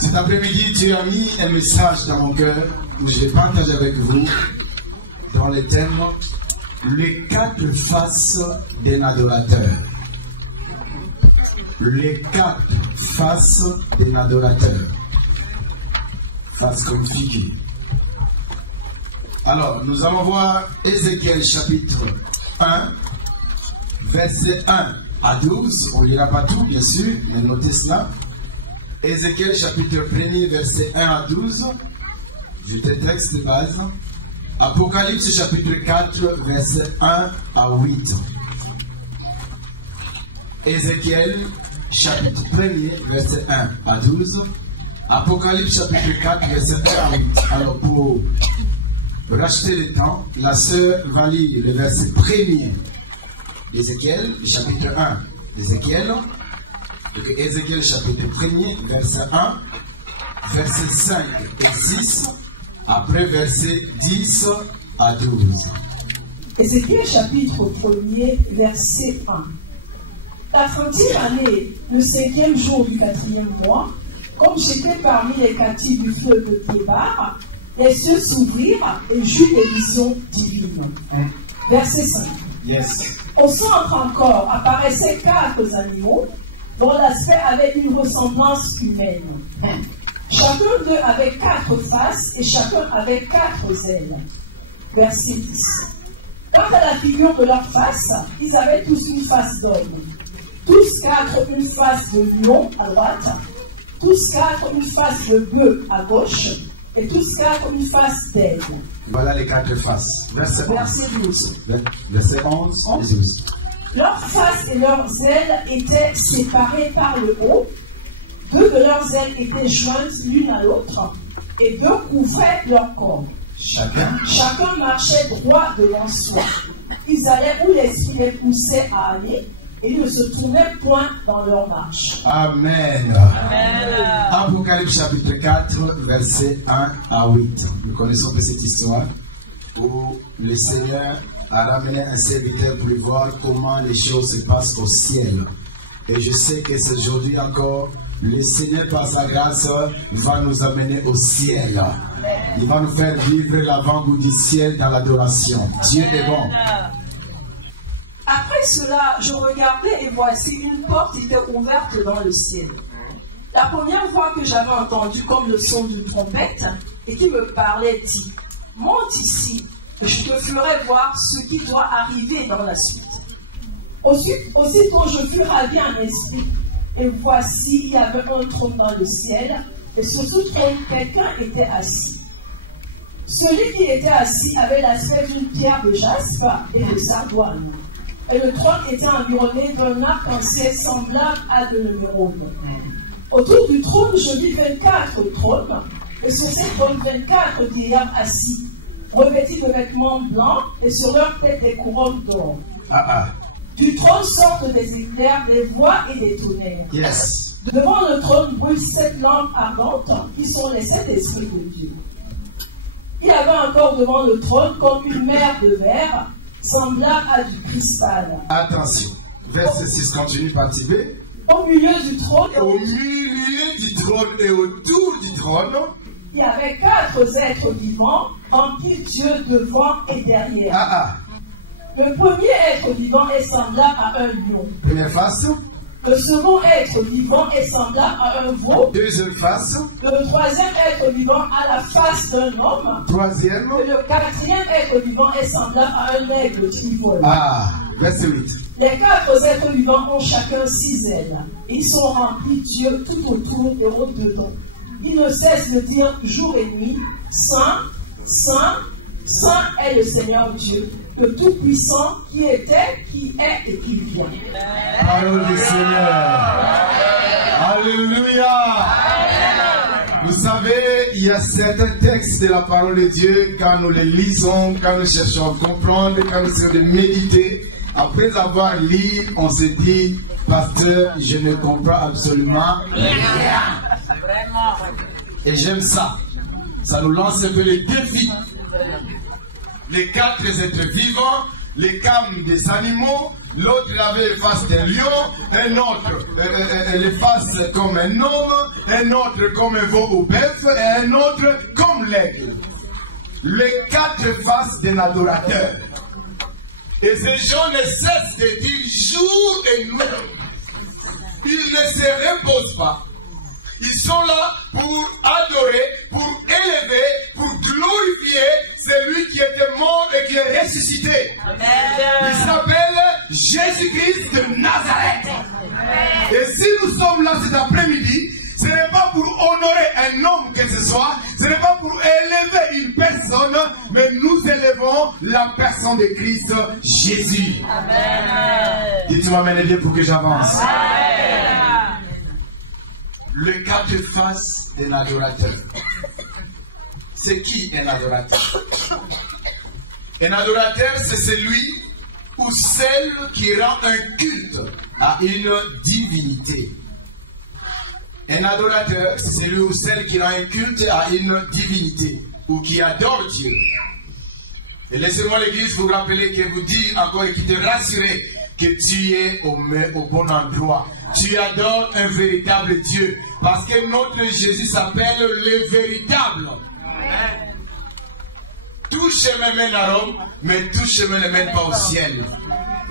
Cet après-midi, Dieu a mis un message dans mon cœur où je vais partager avec vous dans le thème les 4 faces d'un adorateur. Les 4 faces d'un adorateur. Face comme figure. Alors, nous allons voir Ézéchiel chapitre 1, verset 1 à 12. On ne lira pas tout, bien sûr, mais notez cela. Ézéchiel chapitre 1, verset 1 à 12. Du texte de base. Apocalypse chapitre 4, verset 1 à 8. Ézéchiel chapitre 1, verset 1 à 12. Apocalypse chapitre 4, verset 1 à 8. Alors pour racheter le temps, la sœur va lire le verset 1er d'Ézéchiel, chapitre 1 d'Ézéchiel. Donc Ézéchiel chapitre 1er, verset 1, verset 5 et 6, après verset 10 à 12. Ézéchiel chapitre 1er, verset 1. La 30e année, le 5e jour du 4e mois, comme j'étais parmi les captifs du feu de Thébar, les cieux s'ouvrirent et j'eus des visions divines. Verset 5. Yes. Au centre encore apparaissaient 4 animaux dont l'aspect avait une ressemblance humaine. Chacun d'eux avait 4 faces et chacun avait 4 ailes. Verset 10. Quant à la figure de leur face, ils avaient tous une face d'homme. Tous 4 une face de lion à droite, tous 4 une face de bœuf à gauche, et tous 4 une face d'aigle. Voilà les 4 faces. Verset 11. Verset 12. Verset 11 et 12. Leurs faces et leurs ailes étaient séparées par le haut. 2 de leurs ailes étaient jointes l'une à l'autre, et 2 couvraient leur corps. Chacun marchait droit devant soi. Ils allaient où l'esprit les poussait à aller, et ils ne se tournaient point dans leur marche. Amen. Amen. Apocalypse chapitre 4, verset 1 à 8. Nous connaissons peu cette histoire où le Seigneur a ramené un serviteur pour voir comment les choses se passent au ciel. Et je sais que c'est aujourd'hui encore, le Seigneur par sa grâce va nous amener au ciel. Il va nous faire vivre l'avant-goût du ciel dans l'adoration. Dieu est bon. Après cela, je regardais et voici une porte était ouverte dans le ciel. La première voix que j'avais entendue comme le son d'une trompette et qui me parlait dit: monte ici, et je te ferai voir ce qui doit arriver dans la suite. Aussitôt je fus ravi en esprit, et voici il y avait un trône dans le ciel, et sur ce trône quelqu'un était assis. Celui qui était assis avait l'aspect d'une pierre de jaspe et de sardoine. Et le trône était environné d'un arc-en-ciel semblable à de l'émeraude. Autour du trône, je vis 24 trônes, et sur ces trônes, 24 vieillards assis, revêtis de vêtements blancs, et sur leur tête des couronnes d'or. Du trône sortent des éclairs, des voix et des tonnerres. Yes. Devant le trône brûlent 7 lampes ardentes, qui sont les 7 esprits de Dieu. Il y avait encore devant le trône comme une mer de verre, semblable à du cristal. Attention, verset 6 continue, partie B. Au milieu du trône et autour du trône, il y avait 4 êtres vivants, remplis Dieu devant et derrière. Le premier être vivant est semblable à un lion. Première face. Le second être vivant est semblable à un veau. Deuxième face. Le troisième être vivant a la face d'un homme. Troisième. Et le quatrième être vivant est semblable à un aigle qui vole. Verset 8. Les 4 êtres vivants ont chacun 6 ailes. Ils sont remplis Dieu tout autour et au-dedans. Ils ne cessent de dire jour et nuit: Saint, Saint, Saint est le Seigneur Dieu, le Tout-Puissant, qui était, qui est et qui vient. Parole du Seigneur. Alléluia. Vous savez, il y a certains textes de la parole de Dieu, quand nous les lisons, quand nous cherchons à comprendre, quand nous essayons de méditer, après avoir lu, on se dit: pasteur, je ne comprends absolument rien. Et j'aime ça. Ça nous lance un peu les défis. Les 4 êtres vivants, les cames des animaux, l'autre avait les faces d'un lion, un autre les faces comme un homme, un autre comme un veau au bœuf, et un autre comme l'aigle. Les quatre faces d'un adorateur. Et ces gens ne cessent de dire jour et nuit. Ils ne se reposent pas. Ils sont là pour adorer, pour élever, pour glorifier celui qui était mort et qui est ressuscité. Amen. Il s'appelle Jésus-Christ de Nazareth. Amen. Et si nous sommes là cet après-midi, ce n'est pas pour honorer un homme que ce soit, ce n'est pas pour élever une personne, mais nous élevons la personne de Christ Jésus. Amen. Dites-moi, bien pour que j'avance. Le quatre faces d'un adorateur. C'est qui un adorateur? Un adorateur, c'est celui ou celle qui rend un culte à une divinité. Un adorateur, c'est celui ou celle qui rend un culte à une divinité ou qui adore Dieu. Et laissez-moi l'Église vous rappeler que vous dit encore et qui te rassurer que tu es au bon endroit. Tu adores un véritable Dieu. Parce que notre Jésus s'appelle le véritable. Amen. Tout chemin mène à Rome, mais tout chemin ne mène pas au ciel.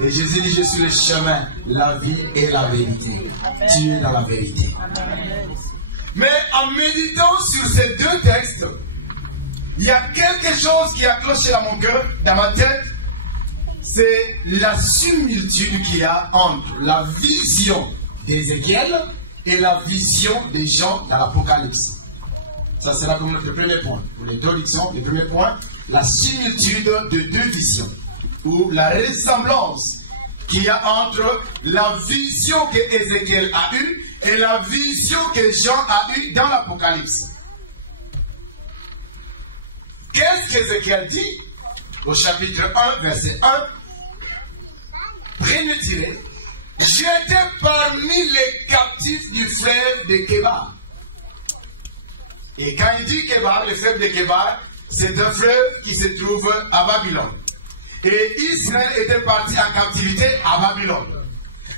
Et Jésus dit, je suis le chemin, la vie et la vérité. Amen. Tu es dans la vérité. Amen. Mais en méditant sur ces deux textes, il y a quelque chose qui a cloché dans mon cœur, dans ma tête. C'est la similitude qu'il y a entre la vision d'Ézéchiel et la vision des gens dans l'Apocalypse. Ça sera comme notre premier point. Pour les deux dictions, le premier point, la similitude de deux visions. Ou la ressemblance qu'il y a entre la vision que Ézéchiel a eue et la vision que Jean a eue dans l'Apocalypse. Qu'est-ce qu'Ézéchiel dit au chapitre 1, verset 1? Premier tiré. J'étais parmi les captifs du fleuve de Kébar. Et quand il dit Kébar, le fleuve de Kébar, c'est un fleuve qui se trouve à Babylone. Et Israël était parti en captivité à Babylone.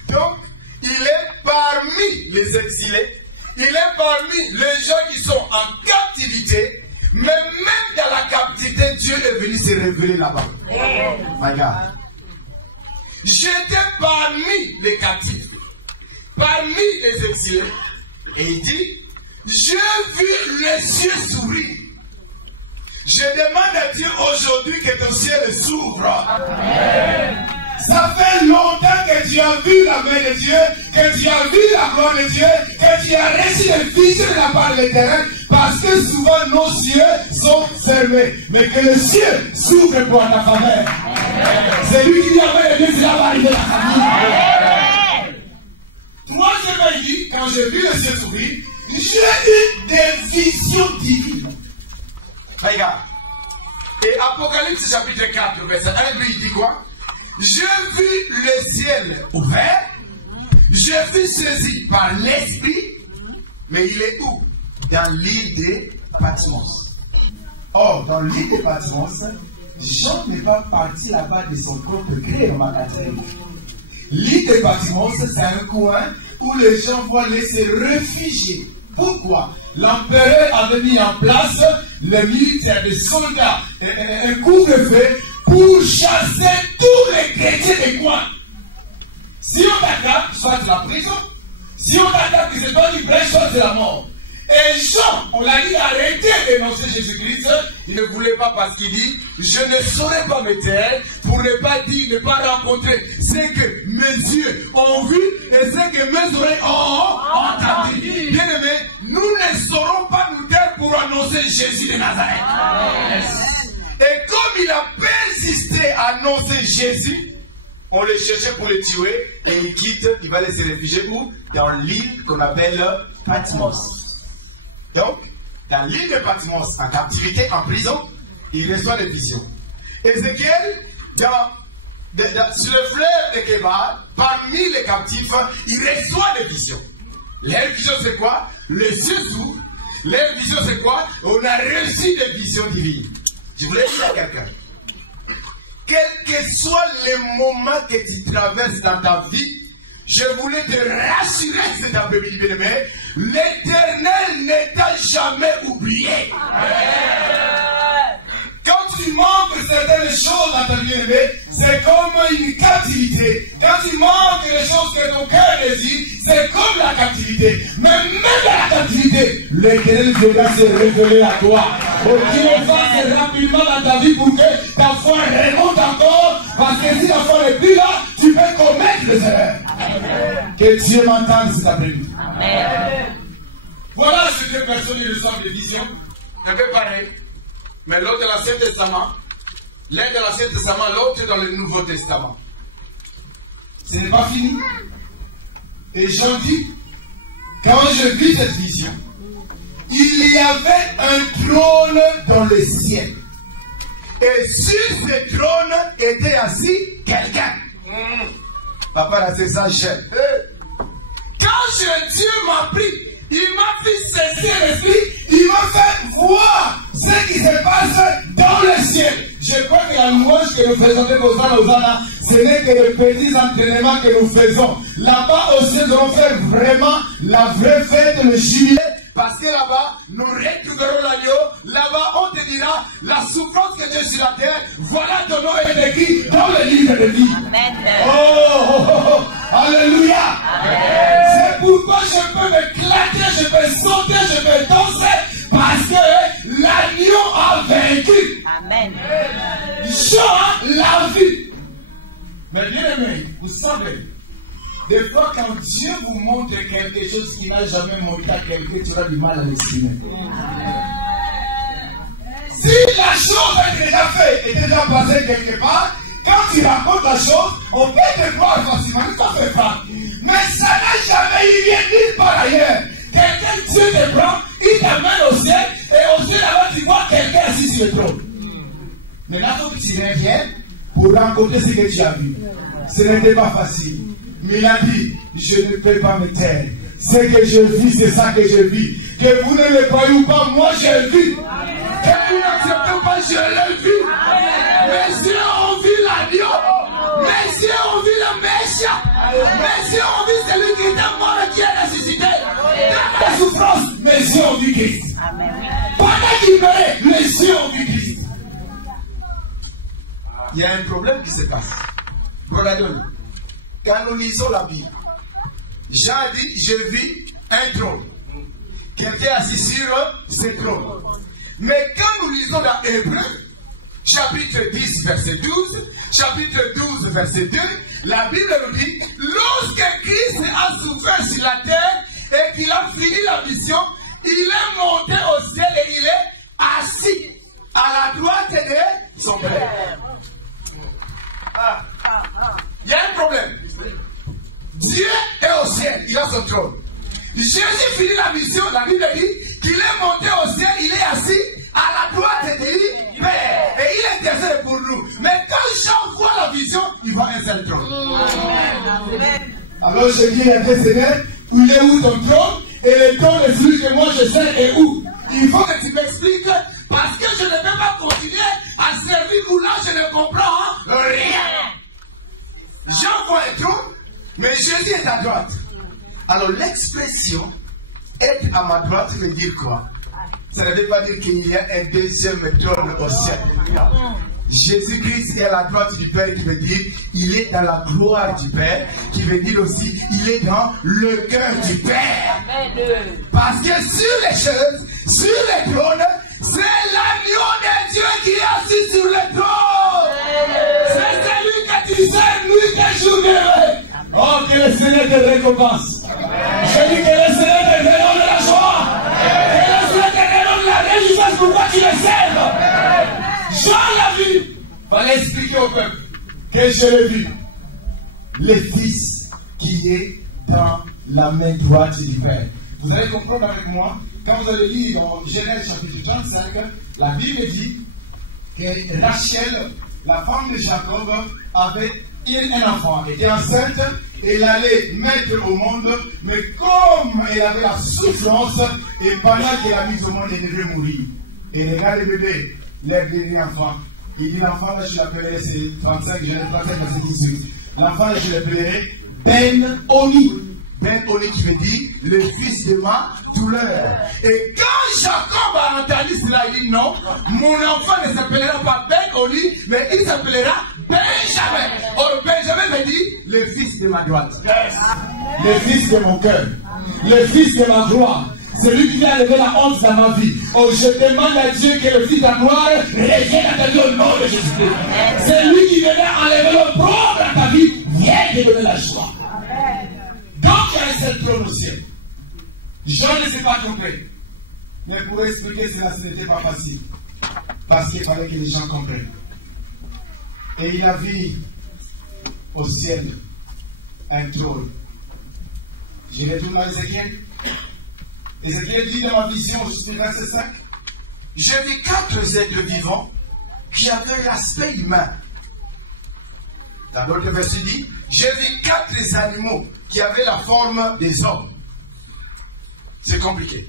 Donc, il est parmi les exilés, il est parmi les gens qui sont en captivité, mais même dans la captivité, Dieu est venu se révéler là-bas. Regarde. J'étais parmi les captifs, parmi les exilés. Et il dit, j'ai vu les cieux s'ouvrir. Je demande à Dieu aujourd'hui que ton ciel s'ouvre. Amen. Ça fait longtemps que tu as vu la main de Dieu, que tu as vu la gloire de Dieu, que tu as reçu les visions de la part de l'Éternel, parce que souvent nos cieux sont fermés. Mais que le ciel s'ouvre pour ta faveur. C'est lui qui dit la main de Dieu, c'est là va arriver la famille. Troisièmement, il dit, quand j'ai vu le ciel s'ouvrir, j'ai eu des visions divines. Regarde. Et Apocalypse chapitre 4, verset 1, lui il dit quoi? J'ai vu le ciel ouvert, j'ai vu saisi par l'Esprit, mais il est où? Dans l'île de Patmos. Or, dans l'île de Patmos, Jean n'est pas parti là-bas de son propre gré dans ma quatrième. L'île de Patmos, c'est un coin où les gens vont aller se réfugier. Pourquoi? L'empereur avait mis en place le militaire, des soldats, un couvre-feu pour chasser tous les chrétiens des coins. Si on attaque, soit la prison. Si on attaque, c'est pas du prêche, soit c'est la mort. Et Jean, on l'a dit, arrêtez d'énoncer Jésus-Christ. Il ne voulait pas parce qu'il dit, je ne saurais pas me taire pour ne pas dire, ne pas rencontrer ce que mes yeux ont vu et ce que mes oreilles ont entendu. Bien aimé, nous ne saurons pas nous taire pour annoncer Jésus de Nazareth. Amen. Et comme il a persisté à annoncer Jésus, on le cherchait pour le tuer et il quitte, il va aller se réfugier où? Dans l'île qu'on appelle Patmos. Donc, dans l'île de Patmos, en captivité, en prison, il reçoit des visions. Ézéchiel, sur le fleuve de Kébar, parmi les captifs, il reçoit des visions. Les visions, c'est quoi? Les cieux s'ouvrent. Les visions, c'est quoi? On a reçu des visions divines. Je voulais dire à quelqu'un, quel que soit le moment que tu traverses dans ta vie, je voulais te rassurer cet après-midi, bien-aimé, l'Éternel jamais oublié. Quand tu manques certaines choses dans ta vie, c'est comme une captivité. Quand tu manques les choses que ton cœur désire, c'est comme la captivité. Mais même dans la captivité, l'Éternel va se révéler à toi. Tu le fasses rapidement dans ta vie pour que ta foi remonte encore. Parce que si la foi n'est plus là, tu peux commettre des erreurs. Que Dieu m'entende cet après-midi. Voilà ces deux personnes qui ressemblent de vision. Un peu pareil. Mais l'autre est l'Ancien Testament. L'un est dans l'Ancien Testament, l'autre est dans le Nouveau Testament. Ce n'est pas fini. Et Jean dit, quand je vis cette vision, il y avait un trône dans le ciel. Et sur ce trône était assis quelqu'un. Papa, là, c'est ça, chef. Quand Dieu m'a pris, il m'a fait cesser l'esprit, il m'a fait voir ce qui se passe dans le ciel. Je crois que la louange que nous faisons de Hosanna, ce n'est que les petits entraînements que nous faisons. Là-bas au ciel, nous allons faire vraiment la vraie fête, le jubilé. Parce que là-bas, nous récupérons l'agneau. Là-bas, on te dira la souffrance que Dieu sur la terre. Voilà ton nom est écrit dans le livre de vie. Amen. Oh, alléluia. C'est pourquoi je peux me claquer, je peux sauter, je peux danser. Parce que l'agneau a vaincu. Amen. Jean l'a vu. Mais bien aimé, vous savez, des fois, quand Dieu vous montre quelque chose qui n'a jamais montré à quelqu'un, tu auras du mal à l'estimer. Si la chose est déjà faite et déjà passée quelque part, quand tu racontes la chose, on peut te croire facilement, ne t'en fais pas. Mais ça n'a jamais eu lieu nulle part ailleurs. Quelqu'un, Dieu te prend, il t'amène au ciel, et au ciel là-bas, tu vois quelqu'un assis sur le trône. Mais là, quand tu reviens pour raconter ce que tu as vu, ce n'était pas facile. Mais il a dit, je ne peux pas me taire. Ce que je vis, c'est ça que je vis. Que vous ne le croyez ou pas, moi je vis. Que vous n'acceptez pas, je le vis. Messieurs, on vit l'agneau. Messieurs, on vit le Messie. Messieurs, on vit celui qui était mort et qui est ressuscité. Dans la souffrance, messieurs, on vit Christ. Pendant qu'il meurt, messieurs, on vit Christ. Il y a un problème qui se passe. Regardez-le. Quand nous lisons la Bible, Jean dit, je vis un trône qui était assis sur ce trône. Mais quand nous lisons dans Hébreux, chapitre 10, verset 12, chapitre 12, verset 2, la Bible nous dit, lorsque Christ a souffert sur la terre et qu'il a fini la mission, il est monté au ciel et il est assis à la droite de son Père. Il y a un problème. Dieu est au ciel, il a son trône. Jésus finit la mission, la Bible dit qu'il est monté au ciel, il est assis à la droite du Père. Et il intercède pour nous. Mais quand Jean voit la vision, il voit un seul trône. Alors je dis à Seigneur, il est où ton trône? Et le trône de celui que moi je sais est où? Il faut que tu m'expliques, parce que je ne peux pas continuer à servir où là je ne comprends rien. Jean voit un trône, mais Jésus est à droite. Alors l'expression être à ma droite veut dire quoi? Ça ne veut pas dire qu'il y a un deuxième trône au ciel. Jésus-Christ est à la droite du Père, qui veut dire il est dans la gloire du Père, qui veut dire aussi il est dans le cœur du Père. Parce que sur les choses, sur les trônes, c'est l'agneau de Dieu qui est assis sur le trône. C'est celui que tu sais, lui que joue de. Oh, que le Seigneur te récompense. Je dis que le Seigneur te donne de la joie. Que le Seigneur te donne la réjouissance pourquoi tu le sers. Jean l'a vu. Il fallait expliquer au peuple que je l'ai vu. Le Fils qui est dans la main droite du Père. Vous allez comprendre avec moi, quand vous allez lire dans Genèse chapitre 35, la Bible dit que Rachel, la femme de Jacob, avait un enfant, était enceinte, elle allait mettre au monde, mais comme elle avait la souffrance, et pendant qu'elle a mis au monde, elle devait mourir. Et regarde le bébé, leur dernier enfant. Il dit l'enfant, là je l'appellerai, c'est 35, Genèse 35, verset 18. L'enfant, là je l'appellerai Ben-Oni. Ben-Oni qui veut dire le fils de ma douleur. Et quand Jacob a entendu cela, il dit non, mon enfant ne s'appellera pas Ben-Oni, mais il s'appellera Benjamin. Or, Benjamin veut dire le fils de ma droite. Yes. Le fils de mon cœur. Le fils de ma gloire. Celui qui vient enlever la honte dans ma vie. Oh, je demande à Dieu que le fils de la gloire revienne à ta vie au nom de Jésus-Christ. Celui qui venait enlever le problème dans ta vie, vient te donner la joie. Donc il y a un seul trône au ciel. Je ne sais pas compris. Mais pour expliquer cela, ce n'était pas facile. Parce qu'il fallait que les gens comprennent. Et il a vu au ciel un trône. Je retourne à Ézéchiel. Ézéchiel dit dans ma vision, jusqu'au verset 5, j'ai vu 4 êtres vivants qui avaient l'aspect humain. Dans l'autre verset dit, j'ai vu 4 animaux qui avaient la forme des hommes. C'est compliqué.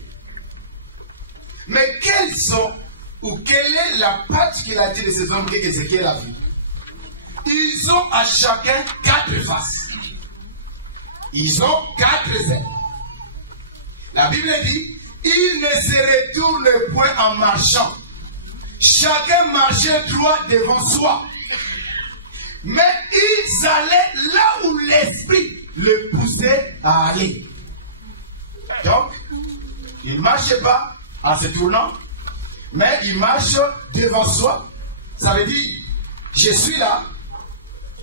Mais quelles sont, ou quelle est la particularité de ces hommes que Ézéchiel a vu? Ils ont à chacun 4 faces. Ils ont 4 ailes. La Bible dit, ils ne se retournent point en marchant. Chacun marchait droit devant soi. Mais ils allaient là où l'esprit le poussait à aller. Donc, ils ne marchaient pas en se tournant, mais ils marchent devant soi. Ça veut dire, je suis là,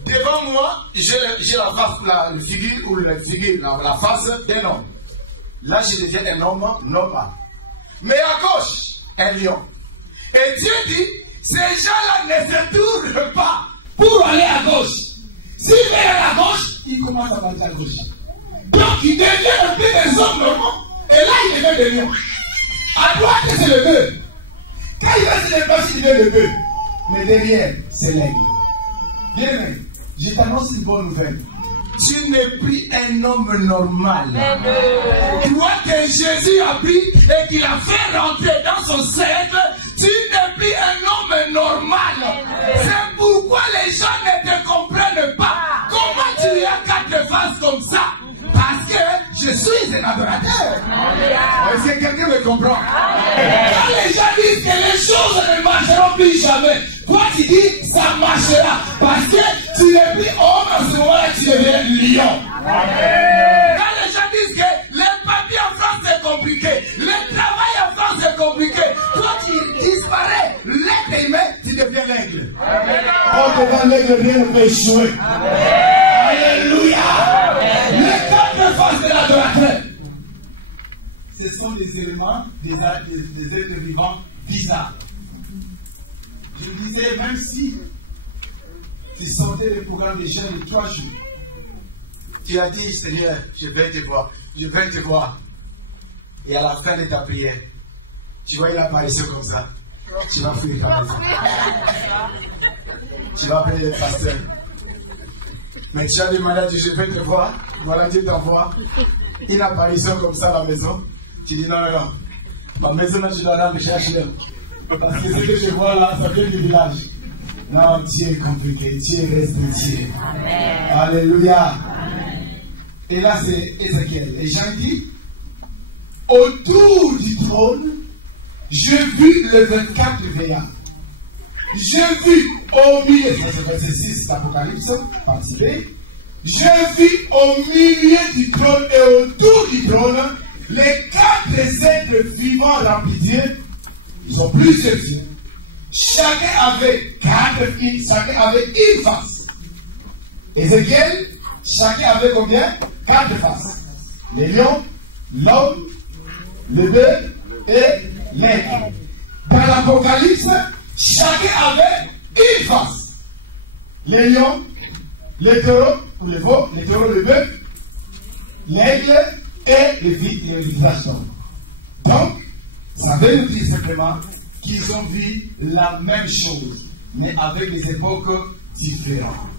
devant moi, j'ai la face, la figure ou la face d'un homme. Là, je deviens un homme normal. Mais à gauche, un lion. Et Dieu dit, ces gens-là ne se tournent pas pour aller à gauche. S'ils viennent à la gauche, ils commencent à partir à gauche. Donc, ils deviennent un peu des hommes normaux. Et là, ils deviennent des lions. À droite, c'est le bœuf. Quand il va se déplacer, il devient le bœuf. Mais derrière, c'est l'aigle. Bien aimé, je t'annonce une bonne nouvelle. Tu n'es plus un homme normal. Toi que Jésus a pris et qu'il a fait rentrer dans son cercle, tu n'es plus un homme normal. C'est pourquoi les gens ne te comprennent pas. Comment tu as 4 faces comme ça? Parce que je suis un adorateur. Est-ce que quelqu'un me comprend? Quand les gens disent que les choses ne marcheront plus jamais, toi tu dis ça marchera. Parce que tu n'es plus homme, à ce moment-là tu deviens lion. Quand les gens disent que les papiers en France c'est compliqué, le travail en France c'est compliqué, toi tu disparais, l'être humain, tu deviens l'aigle. Oh, devant l'aigle, rien ne peut échouer. Alléluia. Les 4 faces de l'adorateur. Ce sont des éléments, des êtres vivants bizarres. Je disais, même si tu sortais le programme des jeunes de 3 jours, tu as dit, Seigneur, je vais te voir, je vais te voir. Et à la fin de ta prière, tu vois une apparition comme ça. Tu vas fuir ta maison. Tu vas appeler le pasteur. Mais tu as demandé à Dieu, je vais te voir. Voilà, Dieu t'envoie une apparition comme ça à la maison. Tu dis non, non, non. Ma maison, là, tu dois aller chez HLM. Parce que ce que je vois là, ça vient du village. Non, Dieu est compliqué. Dieu reste Dieu. Amen. Alléluia. Amen. Et là, c'est Ézéchiel. Et Jean dit, autour du trône, j'ai vu les 24 veillants. J'ai vu au milieu, ça c'est verset 6 d'Apocalypse, partie B. J'ai vu au milieu du trône et autour du trône les 4 êtres vivants remplis Dieu. Ils ont plusieurs yeux. Chacun avait 4 filles, chacun avait une face. Ézéchiel, chacun avait combien? 4 faces. Les lions, l'homme, le bœuf et l'aigle. Dans l'Apocalypse, chacun avait une face. Les lions, les taureaux, ou les veaux, les taureaux, le bœuf, l'aigle et le visage d'homme. Donc, ça veut nous dire simplement qu'ils ont vu la même chose, mais avec des époques différentes.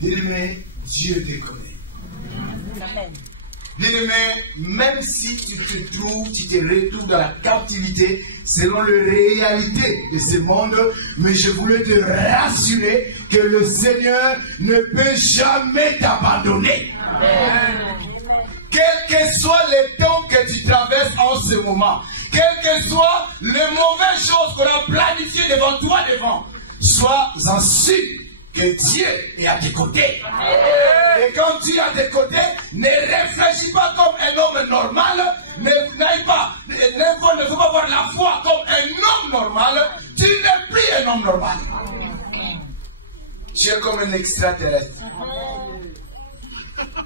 Bien-aimé, Dieu te connaît. Amen. Bien-aimé, même si tu te trouves, tu te retrouves dans la captivité selon les réalités de ce monde, mais je voulais te rassurer que le Seigneur ne peut jamais t'abandonner. quels que soient les temps que tu traverses en ce moment, quelles que soient les mauvaises choses qu'on a planifiées devant toi, sois en sûr que Dieu est à tes côtés. Et quand Dieu est à tes côtés, ne réfléchis pas comme un homme normal, ne faut pas avoir la foi comme un homme normal, tu n'es plus un homme normal. Tu es comme un extraterrestre.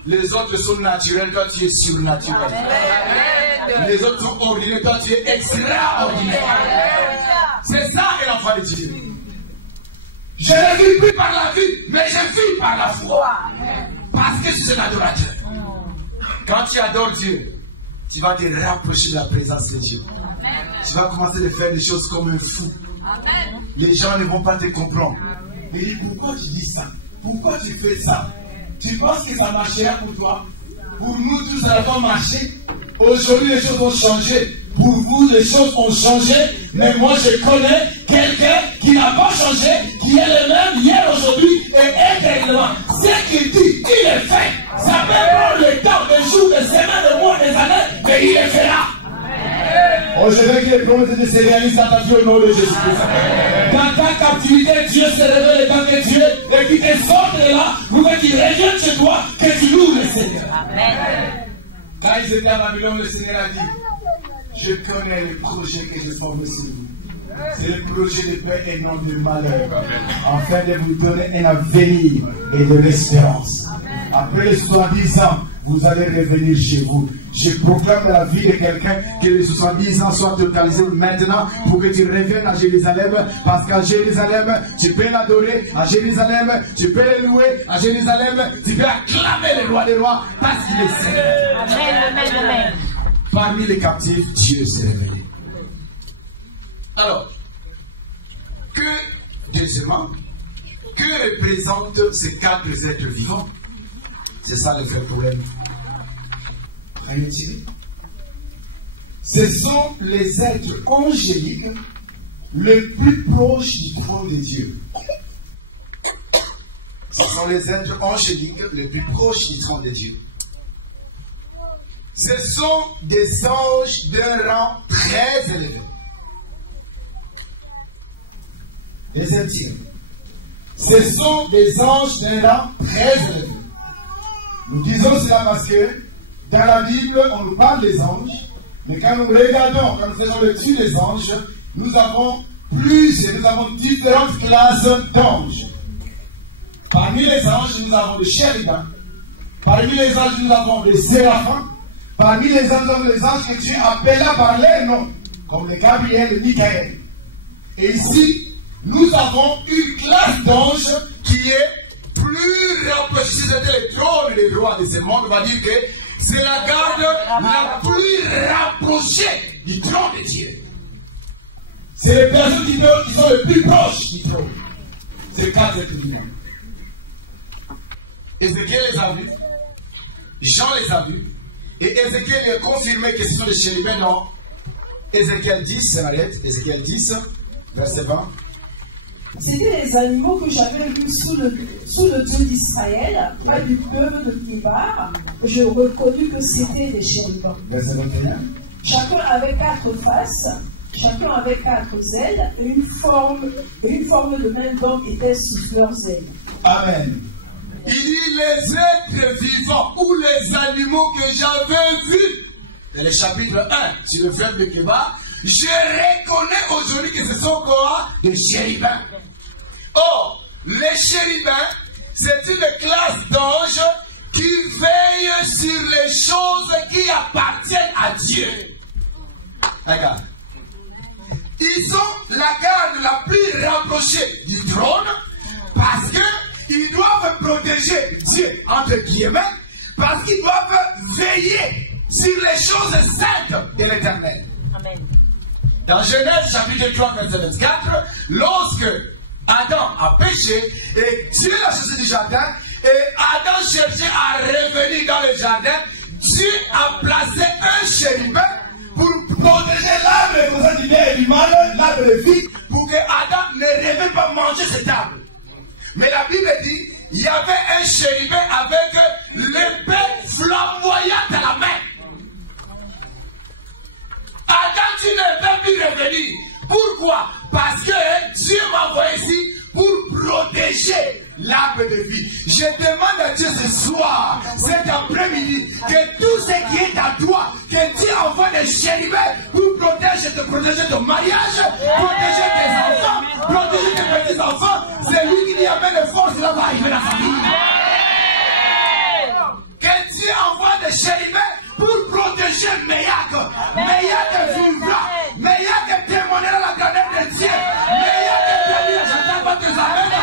Les autres sont naturels, toi tu es surnaturel. Les autres sont ordinaires, toi tu es extraordinaire. C'est ça et l'enfant de Dieu. Je ne vis plus par la vue, mais je vis par la foi. Parce que c'est un adorateur. Quand tu adores Dieu, tu vas te rapprocher de la présence de Dieu. Tu vas commencer à faire des choses comme un fou. Les gens ne vont pas te comprendre. Ils disent, pourquoi tu dis ça? Pourquoi tu fais ça? Tu penses que ça marchera pour toi? Pour nous tous, ça n'a pas marché. Aujourd'hui, les choses ont changé. Pour vous, les choses ont changé. Mais moi, je connais quelqu'un qui n'a pas changé, qui est le même hier, aujourd'hui et éternellement. Ce qu'il dit, il est fait. Ça peut prendre le temps, des jours, des semaines, des mois, des années, mais il le fera. Aujourd'hui, que les promesses de se réalisent dans ta vie au nom de Jésus-Christ. Dans ta captivité, Dieu se révèle dans tes yeux et qui te sorte de là pour que tu reviennes chez toi, que tu loues le Seigneur. Amen. Quand ils étaient à Babylone, le Seigneur a dit, je connais le projet que j'ai formé sur vous. C'est le projet de paix et non de malheur, afin de vous donner un avenir et de l'espérance. Après les 70 ans, vous allez revenir chez vous. Je proclame la vie de quelqu'un que les 70 ans soient totalisés maintenant pour que tu reviennes à Jérusalem. Parce qu'à Jérusalem, tu peux l'adorer. À Jérusalem, tu peux le louer. À Jérusalem, tu peux acclamer le roi des rois parce qu'il est Seigneur. Amen, amen, amen. Parmi les captifs, Dieu s'est révélé. Alors, deuxièmement, que représentent ces 4 êtres vivants? C'est ça le vrai problème. Ce sont les êtres angéliques les plus proches du trône de Dieu. Ce sont les êtres angéliques les plus proches du trône de Dieu. Ce sont des anges d'un rang très élevé. Deuxième, ce sont des anges d'un rang très élevé. Nous disons cela parce que dans la Bible, on nous parle des anges, mais quand nous regardons, quand nous faisons l'étude des anges, nous avons différentes classes d'anges. Parmi les anges, nous avons des chérubins. Parmi les anges, nous avons des séraphins. Parmi les anges que Dieu appela par leur nom, comme le Gabriel et Michael. Et ici, nous avons une classe d'anges qui est plus rapprochée. Si c'était le trône des rois de ce monde, on va dire que c'est la garde la plus rapprochée du trône de Dieu. C'est les personnes qui sont les plus proches du trône. C'est 4 êtres humains. Ézéchiel les a vus. Jean les a vus. Et Ézéchiel a confirmé que ce sont les chérubins dans Ézéchiel 10, Ézéchiel 10, verset 20. C'était les animaux que j'avais vus sous le Dieu d'Israël, près du peuple de Kébar. Je reconnus que c'était des chérubins. Verset 21. Chacun avait 4 faces, chacun avait 4 ailes, et une forme de main d'homme était sous leurs ailes. Amen. Il dit les êtres vivants ou les animaux que j'avais vus. Dans le chapitre 1, sur le fleuve de Kébar, je reconnais aujourd'hui que ce sont quoi? Des chérubins. Or, les chérubins, c'est une classe d'anges qui veillent sur les choses qui appartiennent à Dieu. Regarde. Ils sont la garde la plus rapprochée du trône parce qu'ils doivent protéger Dieu, entre guillemets, parce qu'ils doivent veiller sur les choses saintes de l'Éternel. Amen. Dans Genèse chapitre 3, verset 24, lorsque Adam a péché et Dieu l'a chassé du jardin et Adam cherchait à revenir dans le jardin, Dieu a placé un chérubin pour protéger l'arbre du bien et du mal, l'arbre de vie, pour que Adam ne revienne pas manger cet arbre. Mais la Bible dit, il y avait un chérubin avec l'épée flamboyante à la main. plus revenir. Pourquoi? Parce que Dieu m'a envoyé ici pour protéger l'arbre de vie. Je demande à Dieu ce soir, cet après-midi, que tout ce qui est à toi, que Dieu envoie des chérubins pour te protéger ton mariage, protéger tes enfants, protéger tes petits-enfants. C'est lui qui dit amène les forces, là va arriver la famille. Que Dieu envoie des chérubins pour protéger Meyak. Meyak vivra. Meyak témoignera la grandeur de Dieu. Meyak bénira, j'entends pas tes amènes.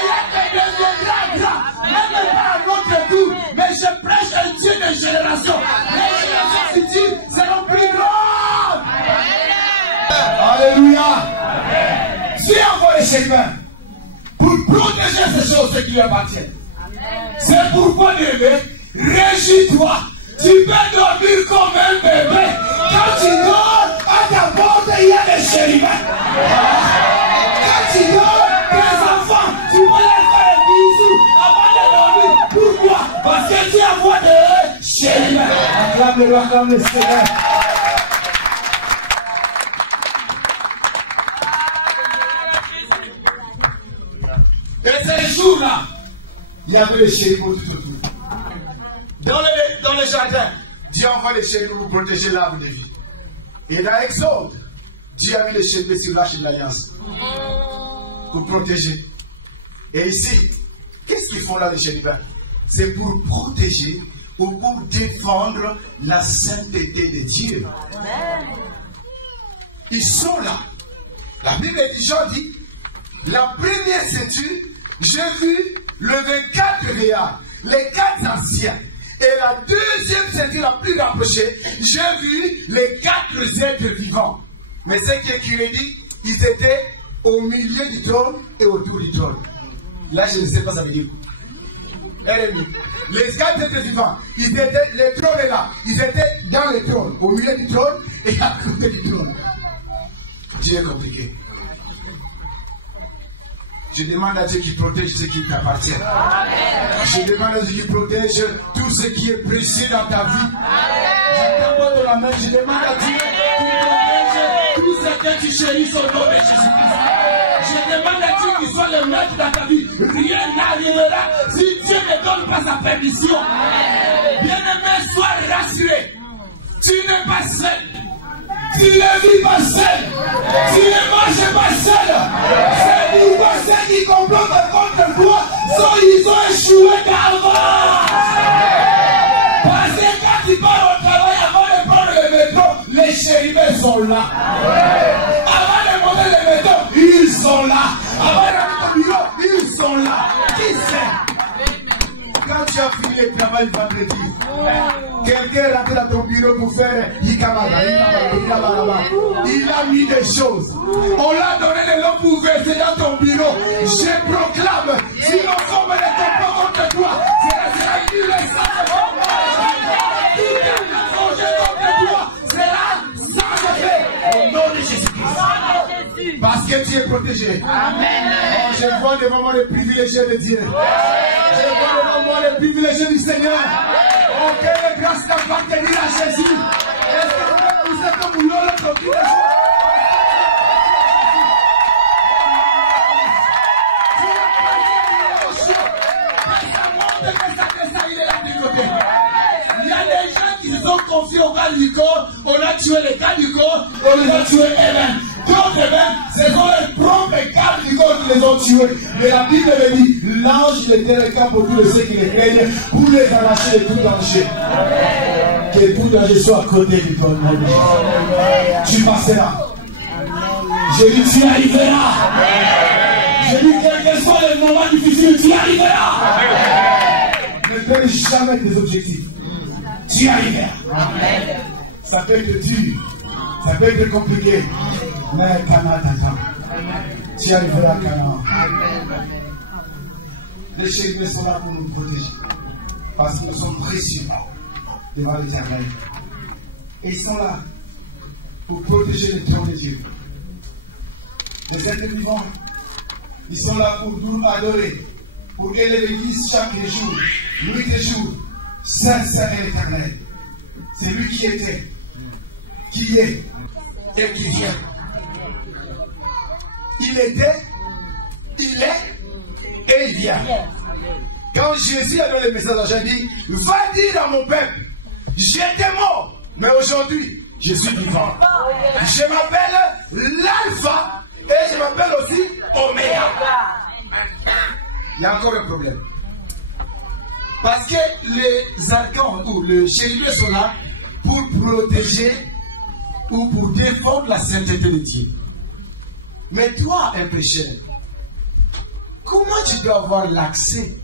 Meyak deviendra grand. Même pas à notre tour. Mais je prêche un Dieu de génération. Les générations futures seront plus grandes. Alléluia. Dieu envoie les chérubins pour protéger ces choses qui lui appartiennent. C'est pourquoi, bébé, réjouis-toi. Tu peux dormir comme un bébé. Quand tu dors, à ta porte, il y a des chérubins. Quand tu dors, tes enfants, tu peux leur faire un bisou avant de dormir. Pourquoi? Parce que tu envoies des chérubins. Acclame-le, acclame le Seigneur. Et ces jours-là, il y avait les chérubins tout autour. Dans le jardin, Dieu envoie les chérubins pour protéger l'arbre de vie. Et dans Exode, Dieu a mis les chérubins sur l'arche de l'alliance pour protéger. Et ici, qu'est-ce qu'ils font là les chérubins? C'est pour protéger ou pour défendre la sainteté de Dieu. Ils sont là. La Bible dit, la première ceinture, j'ai vu le 24 veillard, les 4 anciens. Et la deuxième ceinture la plus rapprochée, j'ai vu les 4 êtres vivants. Mais ce qui est écrit dit, ils étaient au milieu du trône et autour du trône. Là, je ne sais pas ça veut dire. Les 4 êtres vivants, le trône est là. Ils étaient dans le trône, au milieu du trône et à côté du trône. Dieu est compliqué. Je demande à Dieu qui protège ce qui t'appartient. Je demande à Dieu qui protège tout ce qui est précieux dans ta vie. J'attends pas de la main. Je demande à Dieu qui protège tout ce que tu chéris au nom de Jésus-Christ. Je demande à Dieu qu'il soit le maître dans ta vie. Rien n'arrivera si Dieu ne donne pas sa permission. Bien-aimé, sois rassuré. Tu n'es pas seul. Tu ne vis pas seul. Tu ne marches pas seul. C'est pourquoi ceux qui complotent contre toi, ils ont échoué d'avance. Parce que quand tu pars au travail, avant de prendre le métro, les chérubins sont là. Avant de monter le métro, ils sont là. Avant d'aller au bureau, ils sont là. Qui sait? Quand tu as fini le travail vendredi, quelqu'un est rentré dans ton bureau pour faire Yikamada. Il a mis des choses. On l'a donné de l'eau pour verser dans ton bureau. Je proclame, si l'enfant me ne pas contre toi, sera nul et sans sera sans effet. Au nom de Jésus-Christ. Parce que tu es protégé. Amen. Oh, je vois devant moi les privilégiés de Dieu. Je vois devant moi les privilégiés du Seigneur. Oh, quelle grâce d'appartenir à Jésus. Est-ce que vous êtes comme l'autre qui il y a des gens qui se sont confiés au garde du corps. On a tué les gardes du corps. On les a tués eux-mêmes. D'autres même, ce sont les propres gardes du corps qui les ont tués. Mais la Bible dit, l'ange était le cap pour tous ceux qui les craignent, pour les arracher de tout danger. Que tout danger soit à côté du corps de Jésus. Tu passeras. Je dis, tu arriveras. Je dis, quel que soit le moment difficile, tu arriveras. Ne perds jamais tes objectifs. Tu arriveras. Ça peut être dur. Ça peut être compliqué. Mais Canaan t'attend. Tu arriveras à Canaan. Les chérubins sont là pour nous protéger. Parce que nous sommes précieux devant l'Éternel. Et ils sont là pour protéger le trône de Dieu. Les êtres vivants, ils sont là pour nous adorer. Pour élever l'Église chaque jour, nuit et jour. Saint, Saint et éternel. C'est lui qui était, qui est et qui vient. Il était, il est et il vient. Quand Jésus a donné le message à Jean, il dit, va dire à mon peuple, j'étais mort, mais aujourd'hui, je suis vivant. Je m'appelle l'Alpha et je m'appelle aussi Oméga. Il y a encore un problème. Parce que les archanges ou les chérubins sont là pour protéger ou pour défendre la sainteté de Dieu. Mais toi, un pécheur, comment tu dois avoir l'accès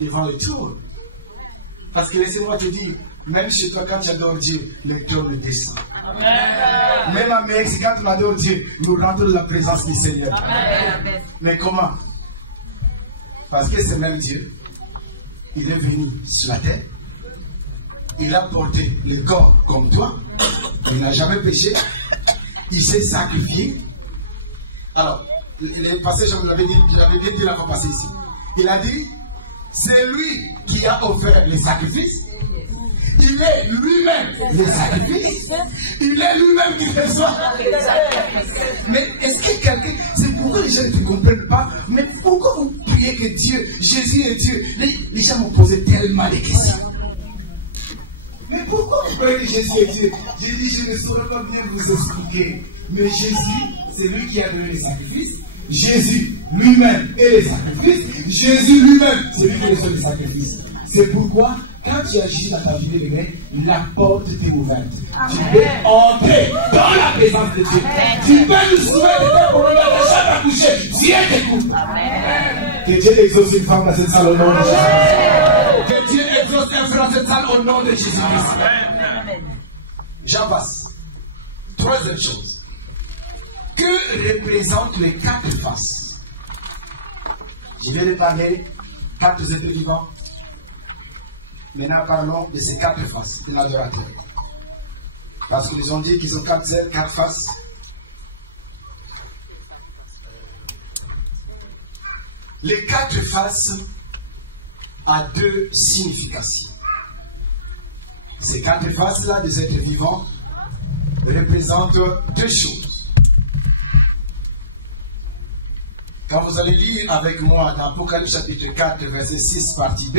devant le trône? Parce que laissez-moi te dire, même chez toi, quand tu adores Dieu, le trône descend. Amen. Même en Mexique, quand on adore Dieu, nous rentrons dans la présence du Seigneur. Amen. Mais comment? Parce que c'est même Dieu. Il est venu sur la terre. Il a porté le corps comme toi. Il n'a jamais péché. Il s'est sacrifié. Alors, le passage, je vous l'avais bien dit la fois passée ici. Il a dit, c'est lui qui a offert les sacrifices. Il est lui-même le sacrifice. Il est lui-même qui reçoit. Mais est-ce que quelqu'un... C'est pourquoi les gens ne te comprennent pas. Mais pourquoi vous priez que Dieu, Jésus est Dieu? Les gens m'ont posé tellement de questions. Mais pourquoi vous croyez que Jésus est Dieu? J'ai dit, je ne saurais pas bien vous expliquer. Mais Jésus, c'est lui qui a donné les sacrifices. Jésus lui-même est les sacrifices. Jésus lui-même, c'est lui qui reçoit les sacrifices. C'est pourquoi, quand tu agis dans ta vie de l'église, la porte t'est ouverte. Amen. Tu peux entrer dans la présence de Dieu. Amen. Tu peux nous soumettre tes problèmes de chaque accouché. Dieu t'écoute. Que Dieu exauce une femme dans cette salle au nom de Jésus. Que Dieu exauce un frère dans cette salle au nom de Jésus-Christ. J'en passe. Troisième chose. Que représentent les quatre faces? Je vais les parler, quatre êtres vivants. Maintenant, parlons de ces quatre faces de l'adorateur. Parce qu'ils ont dit qu'ils ont quatre ailes, quatre faces. Les quatre faces ont deux significations. Ces quatre faces-là des êtres vivants représentent deux choses. Quand vous allez lire avec moi dans Apocalypse chapitre 4, verset 6, partie B,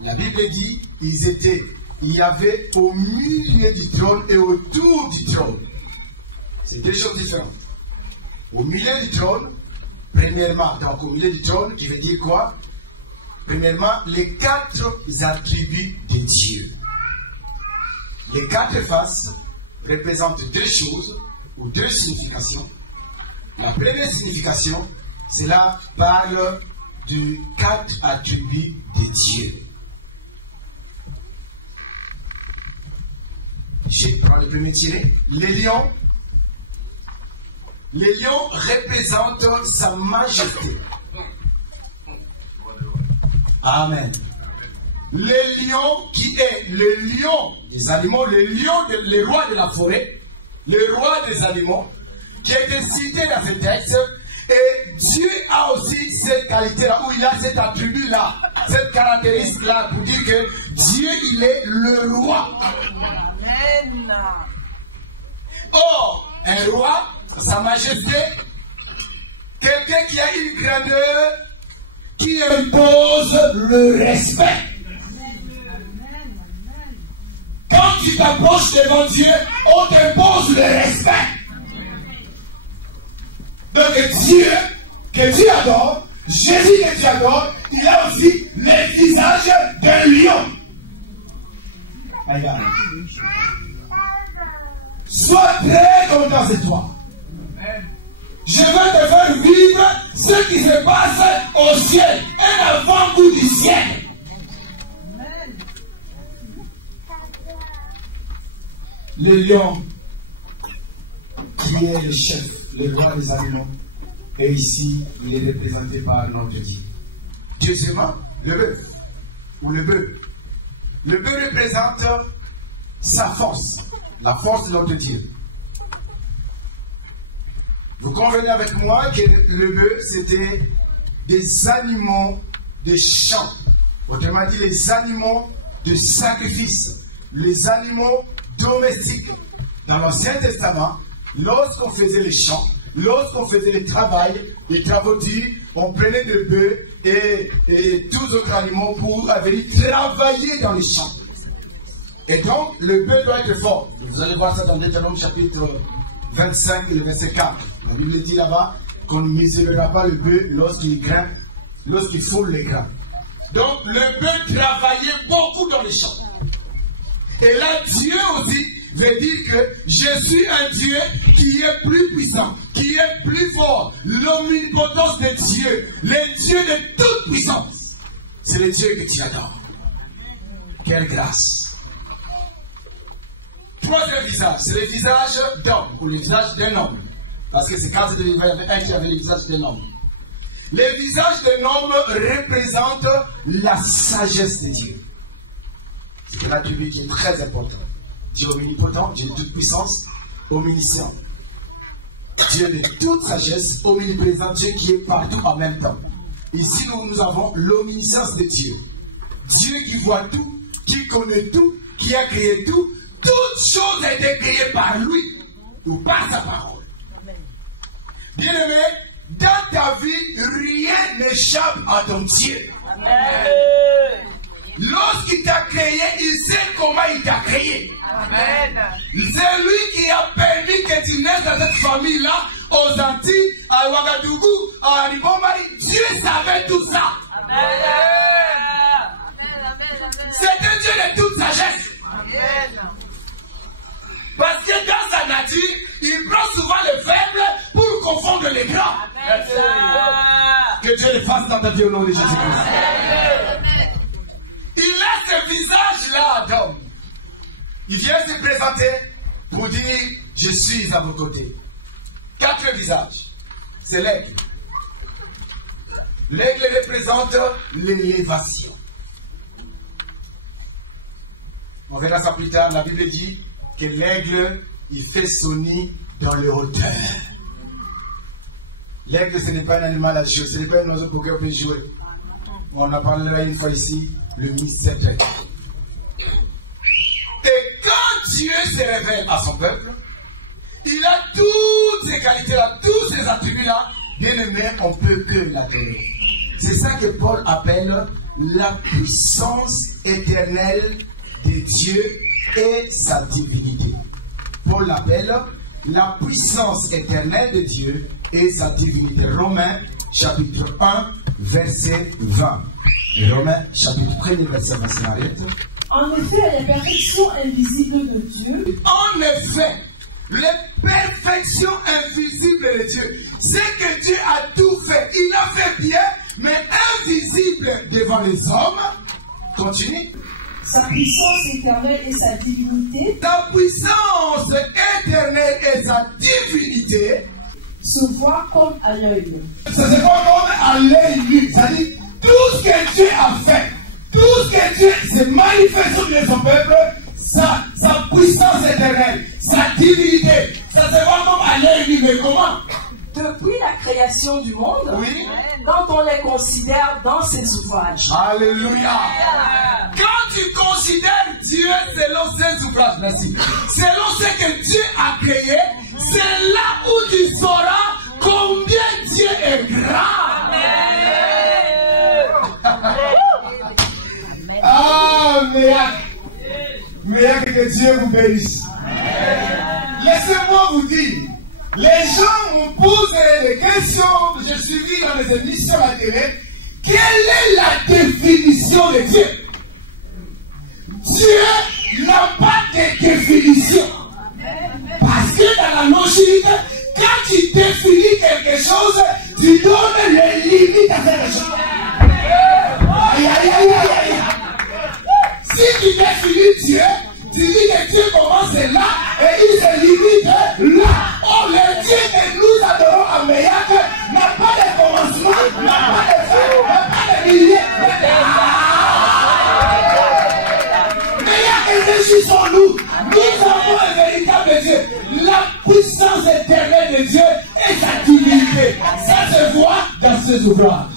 la Bible dit, il y avait au milieu du trône et autour du trône. C'est deux choses différentes. Au milieu du trône, premièrement, donc au milieu du trône, qui veut dire quoi? Premièrement, les quatre attributs de Dieu. Les quatre faces représentent deux choses ou deux significations. La première signification, cela parle de quatre attributs de Dieu. Je prends le premier tiré. Les lions. Les lions représentent sa majesté. Amen. Les lions qui est le lion des animaux, le roi de la forêt, le roi des animaux, qui a été cité dans ce texte. Et Dieu a aussi cette qualité-là, où il a cet attribut-là, cette caractéristique-là, pour dire que Dieu, il est le roi. Amen. Or, un roi, sa majesté, quelqu'un qui a une grandeur, qui impose le respect. Quand tu t'approches devant Dieu, on t'impose le respect. Donc Dieu, que tu adores, Jésus que tu adores, il a aussi le visage d'un lion. Regarde. Sois très content de toi. Je vais te faire vivre ce qui se passe au ciel. Un avant-goût du ciel. Le lion, qui est le chef, le roi des animaux, et ici, il est représenté par notre Dieu. Deuxièmement, le bœuf, ou le bœuf. Le bœuf représente sa force, la force de notre Dieu. Vous convenez avec moi que le bœuf, c'était des animaux de champ. Autrement dit, les animaux de sacrifice, les animaux domestiques. Dans l'Ancien Testament, lorsqu'on faisait les champs, lorsqu'on faisait les travaux durs, on prenait des bœufs et tous autres animaux pour venir travailler dans les champs. Et donc, le bœuf doit être fort. Vous allez voir ça dans Deutéronome chapitre 25, le verset 4. La Bible dit là-bas qu'on ne mesurera pas le bœuf lorsqu'il grimpe, lorsqu'il foule les grains. Donc, le bœuf travaillait beaucoup dans les champs. Et là, Dieu aussi veut dire que je suis un Dieu qui est plus puissant, qui est plus fort. L'omnipotence de Dieu, le Dieu de toute puissance. C'est le Dieu que tu adores. Quelle grâce. Troisième visage, c'est le visage d'homme, ou le visage d'un homme. Parce que c'est quand il y avait un qui avait le visage d'un homme. Le visage d'un homme représente la sagesse de Dieu. C'est un attribut qui est très important. Dieu omnipotent, Dieu de toute puissance, omniscient. Dieu de toute sagesse, omniprésent, Dieu qui est partout en même temps. Ici, nous avons l'omniscience de Dieu. Dieu qui voit tout, qui connaît tout, qui a créé tout. Toute chose a été créée par lui ou par sa parole. Bien-aimé, dans ta vie, rien n'échappe à ton Dieu. Amen. Lorsqu'il t'a créé, il sait comment il t'a créé. Amen. C'est lui qui a permis que tu naisses dans cette famille-là, aux Antilles, à Ouagadougou, à Ribomari. Dieu savait tout ça. Amen. C'est un Dieu de toute sagesse. Amen. Parce que dans sa nature, il prend souvent les faibles pour confondre les grands. Amen. Que Dieu le fasse dans ta vie au nom de Jésus-Christ. Il a ce visage-là d'homme. Il vient se présenter pour dire « Je suis à vos côtés ». 4 visages. C'est l'aigle. L'aigle représente l'élévation. On verra ça plus tard. La Bible dit que l'aigle, il fait son nid dans les hauteurs. L'aigle, ce n'est pas un animal à jouer, ce n'est pas un oiseau pour lequel on peut jouer. On en parlera une fois ici, le mystère de l'aigle. Et quand Dieu se révèle à son peuple, il a toutes ces qualités-là, tous ces attributs-là, bien aimé, on ne peut que l'adorer. C'est ça que Paul appelle la puissance éternelle de Dieu et sa divinité. Paul l'appelle la puissance éternelle de Dieu et sa divinité. Romains chapitre 1 verset 20. Romains chapitre 1 verset 20. En effet, les perfections invisibles de Dieu. En effet, les perfections invisibles de Dieu. C'est que Dieu a tout fait. Il a fait bien, mais invisible devant les hommes. Continue. Sa puissance éternelle et sa divinité. Sa puissance éternelle et sa divinité se voient comme à l'œil. Ça se voit comme à l'œil nu. C'est-à-dire, tout ce que Dieu a fait, tout ce que Dieu s'est manifesté sur son peuple, sa puissance éternelle, sa divinité, ça se voit comme à l'œil nu. Mais comment? Depuis la création du monde, oui, quand on les considère dans ses ouvrages. Alléluia. Quand tu considères Dieu selon ses ouvrages, merci, selon ce que Dieu a créé, c'est là où tu sauras combien Dieu est grand. Ah, Méac, que Dieu vous bénisse. Laissez-moi vous dire, les gens me posent des questions, j'ai suivi dans les émissions à la télé, quelle est la définition de Dieu? Dieu n'a pas de définition. Parce que dans la logique, quand tu définis quelque chose, tu donnes les limites à cette chose. Aïe, aïe, aïe, aïe, aïe. Si tu définis Dieu, tu dis que Dieu commence là et il se limite là. Oh, le Dieu que nous adorons à Méac n'a pas de commencement, n'a pas de fin, n'a pas de milieu. Méac réjouissons-nous. Nous avons un véritable Dieu. La puissance éternelle de Dieu et sa divinité. Ça se voit dans ses ouvrages.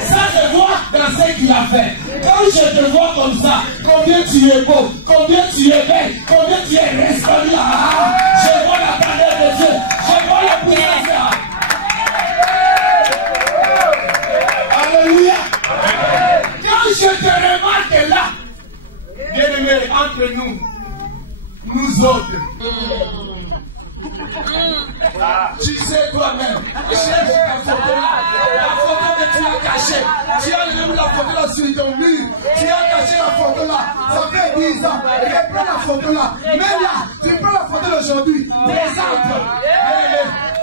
Ça se voit dans ce qu'il a fait. Quand je te vois comme ça, combien tu es beau, combien tu es belle, combien tu es resplendissant, je vois la grandeur de Dieu. de nous, nous autres. Tu sais toi-même, cherche ta photo là, la photo que tu as cachée. Tu as même la photo là sur ton mur. Tu as caché la photo là, ça fait 10 ans. Reprends la photo là. Même là, tu prends la photo d'aujourd'hui. Présente.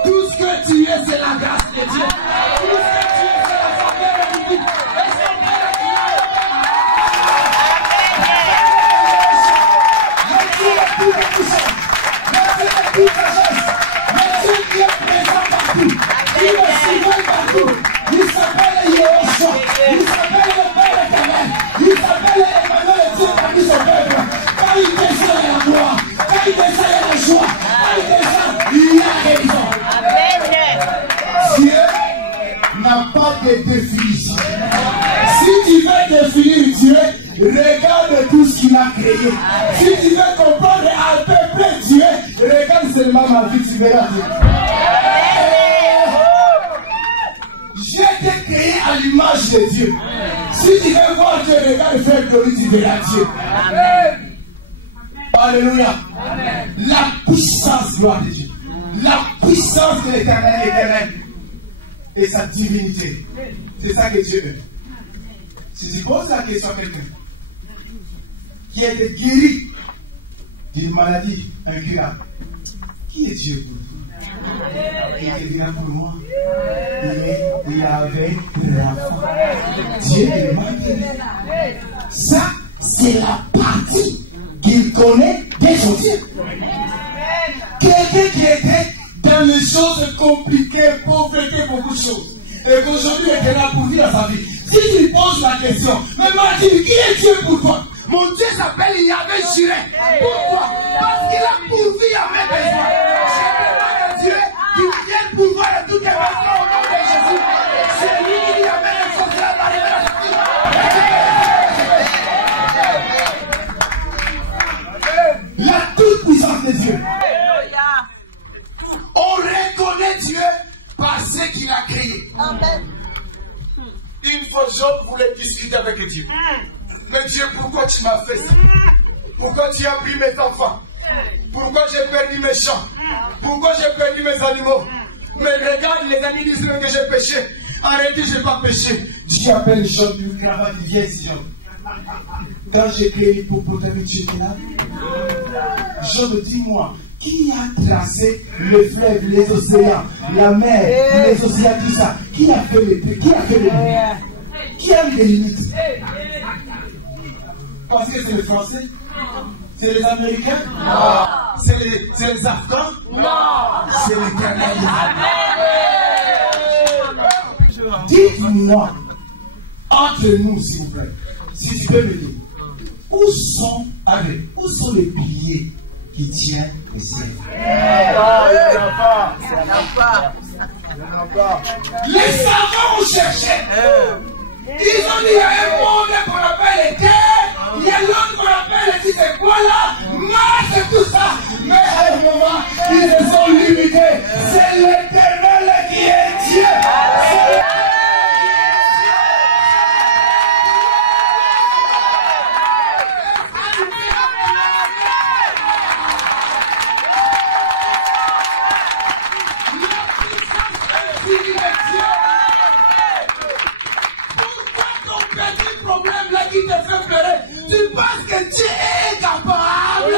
Tout ce que tu es, c'est la grâce de Dieu. Tout ce que tu es, c'est la faveur de Dieu. Qui est présent partout, qui est souverain partout. Il s'appelle Yeshua, il s'appelle le Père éternel, il s'appelle Emmanuel, Dieu parmi son peuple. Quand il descend, il y a la gloire, quand il descend, il y a la joie, quand il descend, il y a guérison. Dieu n'a pas de définition. Si tu veux définir Dieu, regarde tout ce qu'il a créé. Si tu veux comprendre à peu près Dieu, regarde seulement ma vie, tu verras Dieu. J'ai été créé à l'image de Dieu. Si tu veux voir Dieu, regarde frère Glory, tu verras Dieu. Amen. Alléluia. Amen. La puissance, gloire de Dieu. La puissance de l'éternel éternel et sa divinité. C'est ça que Dieu veut. Si tu poses la question à quelqu'un qui a été guéri d'une maladie incurable, qui est Dieu pour vous? Il était bien pour moi. Il avait la foi. Dieu est guéri. Ça, c'est la partie qu'il connaît de son Dieu. Quelqu'un qui était dans les choses compliquées, pauvreté, beaucoup de choses. Et qu'aujourd'hui, il est là pour dire à sa vie. Si tu poses la question, mais Martin, qui est Dieu pour toi? Mon Dieu s'appelle Yahvé Jireh. Pourquoi? Parce qu'il a pourvu à mes besoins. Je demande à Dieu qui vient pourvoir à toutes les besoins au nom de Jésus. C'est lui qui amène les choses à la révélation. La toute puissance de Dieu. On reconnaît Dieu par ce qu'il a créé. Amen. Une fois, Job voulait discuter avec Dieu. Mais Dieu, pourquoi tu m'as fait ça? Pourquoi tu as pris mes enfants? Pourquoi j'ai perdu mes champs? Pourquoi j'ai perdu mes animaux? Mais regarde, les amis disent que j'ai péché. En réalité, je n'ai pas péché. Dieu appelle Job d'une cravate vieille Job. Quand j'ai créé l'hippopotame, tu étais là. Job, dis-moi, qui a tracé le fleuve, les océans, la mer, les océans, tout ça? Qui a fait les limites? Qui a mis les limites? Parce que c'est les Français? C'est les Américains? Non. C'est les Afghans? Non. C'est l'Éternel. Dites-moi, entre nous, s'il vous plaît, si tu peux me dire, où sont les piliers qui tiennent le ciel? Il n'y en a pas. Les savants ont cherché. Ils ont dit, il y a un monde qu'on appelle les terres, il y a l'autre qu'on appelle les c'est quoi là, Mars et tout ça. Mais à un moment, ils se sont limités. C'est l'Éternel qui est Dieu. Tu penses que Dieu est capable?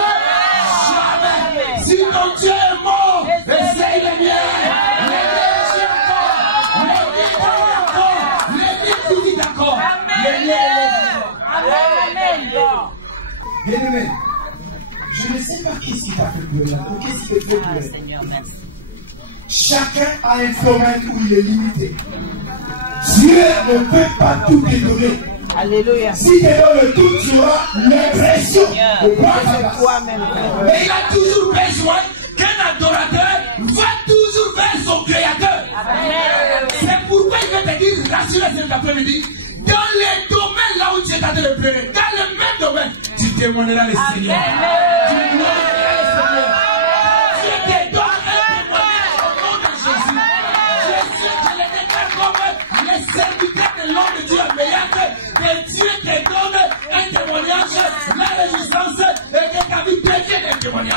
Jamais. Si ton Dieu est mort, essaye le mien. Le mien d'accord. Bien-aimé, je ne sais pas qu'est-ce qui t'a fait pleurer ou qu'est-ce qui te fait pleurer. Chacun a un domaine où il est limité. Dieu ne peut pas tout te donner. Alléluia. Si tu donnes le tout, tu auras l'impression de croire. Mais il a toujours besoin qu'un adorateur va toujours vers son créateur. C'est pourquoi il va te dire, rassurez-vous cet après-midi, dans les domaines là où tu es en train de pleurer, dans le même domaine, tu témoigneras le Seigneur. Tu glorifieras le Seigneur. Dieu te donne un témoignage au nom de Jésus. Je le déclare comme les serviteurs de l'homme de Dieu meilleur que Dieu te donne un témoignage, la résistance et témoignage.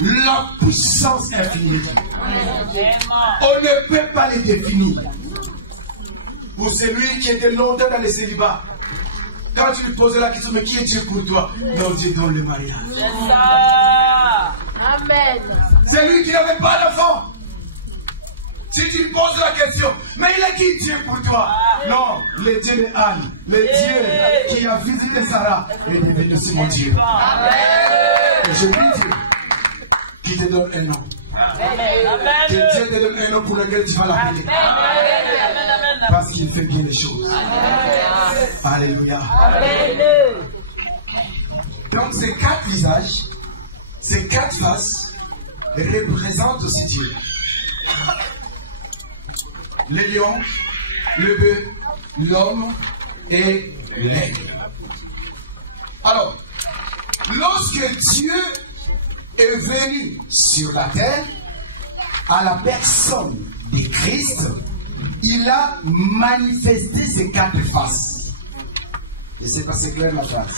La puissance infinie. On ne peut pas les définir. Pour celui qui était longtemps dans le célibat, quand tu lui posais la question, mais qui est Dieu pour toi? Non, Dieu donne le mariage. C'est ça. Amen. C'est lui qui n'avait pas d'enfant. Si tu lui poses la question, mais il est qui Dieu pour toi? Non, le Dieu de Anne, le Dieu qui a visité Sarah est devenu aussi mon Dieu. Et je prie Dieu qui te donne un nom. Que Dieu te donne un nom pour lequel tu vas l'appeler. Parce qu'il fait bien les choses. Alléluia. Donc ces 4 visages, ces 4 faces représentent aussi Dieu. Le lion, le bœuf, l'homme et l'aigle. Alors, lorsque Dieu est venu sur la terre, à la personne de Christ, il a manifesté ces 4 faces. Et c'est pas si clair la phrase.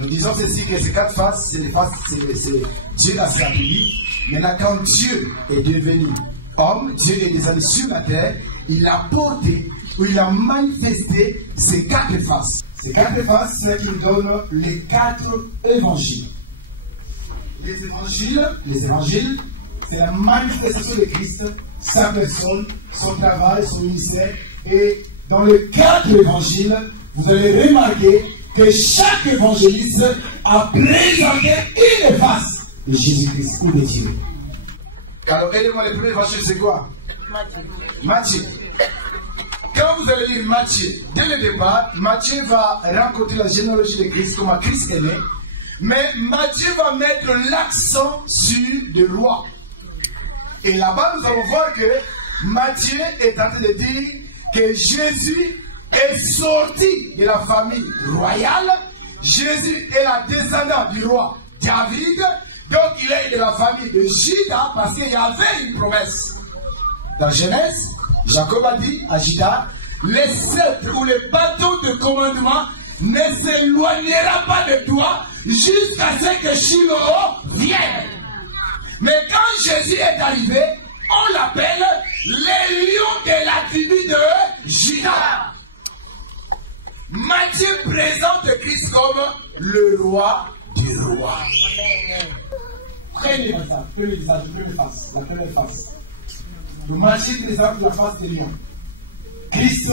Nous disons ceci, que ces 4 faces, c'est les faces, c'est Dieu a servi. Maintenant, quand Dieu est devenu homme, Dieu est descendu sur la terre, il a porté, ou il a manifesté ces 4 faces. Ces 4 faces, c'est ce qui donne les 4 évangiles. Les évangiles, c'est la manifestation de Christ, sa personne, son travail, son ministère. Et dans les 4 évangiles, vous allez remarquer que chaque évangéliste a présenté une face de Jésus-Christ ou de Dieu. Alors, aidez-moi, le premier évangile, c'est quoi? Matthieu. Quand vous allez lire Matthieu, dès le départ, Matthieu va raconter la généalogie de Christ, comment Christ est né. Mais Matthieu va mettre l'accent sur le roi. Et là-bas, nous allons voir que Matthieu est en train de dire que Jésus est sorti de la famille royale. Jésus est la descendante du roi David. Donc il est de la famille de Juda parce qu'il y avait une promesse. Dans Genèse, Jacob a dit à Juda, les sceptres ou les bâtons de commandement ne s'éloignera pas de toi jusqu'à ce que Shiloh vienne. Mais quand Jésus est arrivé, on l'appelle les lions de la tribu de Juda. Matthieu présente Christ comme le roi du roi. Prenez ça, prenez visage, prenez face, la première face. Donc Matthieu présente la face des lions. Christ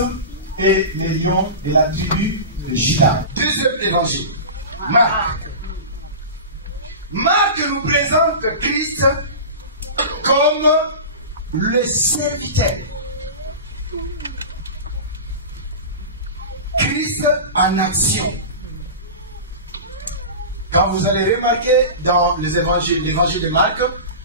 est le lion de la tribu de Juda. Deuxième évangile, Marc. Marc nous présente Christ comme le serviteur. Christ en action. Quand vous allez remarquer dans les évangiles, l'évangile de Marc,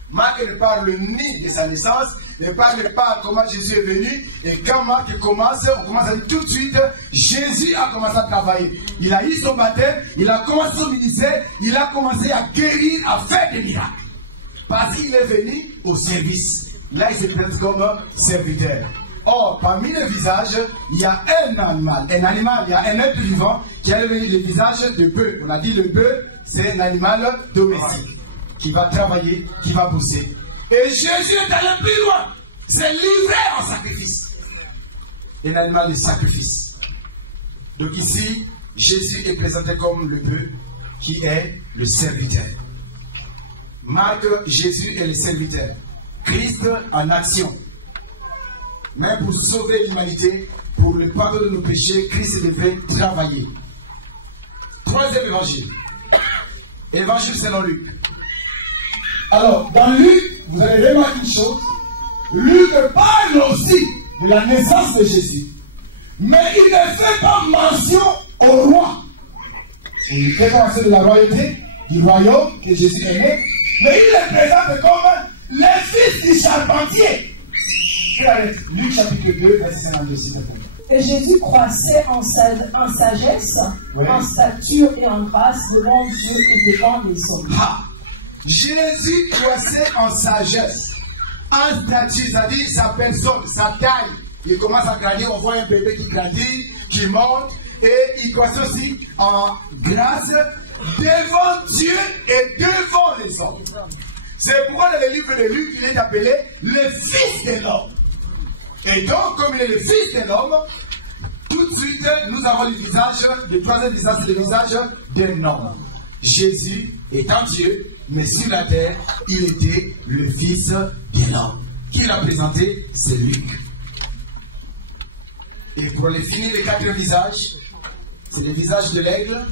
Marc ne parle ni de sa naissance, ne parle pas comment Jésus est venu. Et quand Marc commence, on commence à dire tout de suite, Jésus a commencé à travailler. Il a eu son baptême, il a commencé son ministère, il a commencé à guérir, à faire des miracles. Parce qu'il est venu au service. Là, il se présente comme serviteur. Or, parmi les visages, il y a un animal. Un animal, il y a un être vivant qui a devenu le visage de bœuf. On a dit le bœuf, c'est un animal domestique qui va travailler, qui va bosser. Et Jésus est allé plus loin. C'est livré en sacrifice. Un animal de sacrifice. Donc ici, Jésus est présenté comme le bœuf qui est le serviteur. Marc, Jésus est le serviteur. Christ en action. Mais pour sauver l'humanité, pour le pardon de nos péchés, Christ devait travailler. Troisième évangile. Évangile selon Luc. Alors, dans Luc, vous allez remarquer une chose. Luc parle aussi de la naissance de Jésus. Mais il ne fait pas mention au roi. Il fait mention de la royauté, du royaume que Jésus est né. Mais il le présente comme le fils du charpentier. Luc chapitre 2, verset 52, s'il te plaît. Et Jésus croissait en sagesse, en stature et en grâce devant Dieu et devant les hommes. Ah. Jésus croissait en sagesse, en stature, c'est-à-dire sa personne, sa taille. Il commence à grandir, on voit un bébé qui grandit, qui monte, et il croissait aussi en grâce devant Dieu et devant les hommes. C'est pourquoi dans le livre de Luc, il est appelé le Fils de l'homme. Et donc, comme il est le Fils de l'homme, tout de suite, nous avons le visage, le troisième visage, c'est le visage d'un homme. Jésus étant Dieu, mais sur la terre, il était le Fils de l'homme. Qui l'a présenté? C'est Luc. Et pour les finir, les quatre visages, c'est le visage de l'aigle.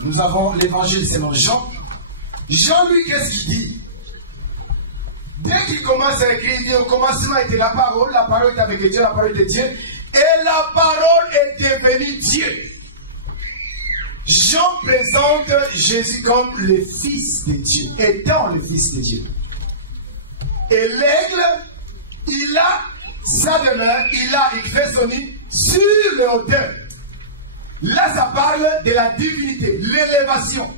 Nous avons l'évangile selon Jean. Jean, lui, qu'est-ce qu'il dit? Dès qu'il commence à écrire, il dit au commencement était la parole était avec Dieu, la parole était Dieu, et la parole est devenue Dieu. Jean présente Jésus comme le Fils de Dieu, étant le Fils de Dieu. Et l'aigle, il a sa demeure, il fait son nid sur le hauteur. Là, ça parle de la divinité, l'élévation.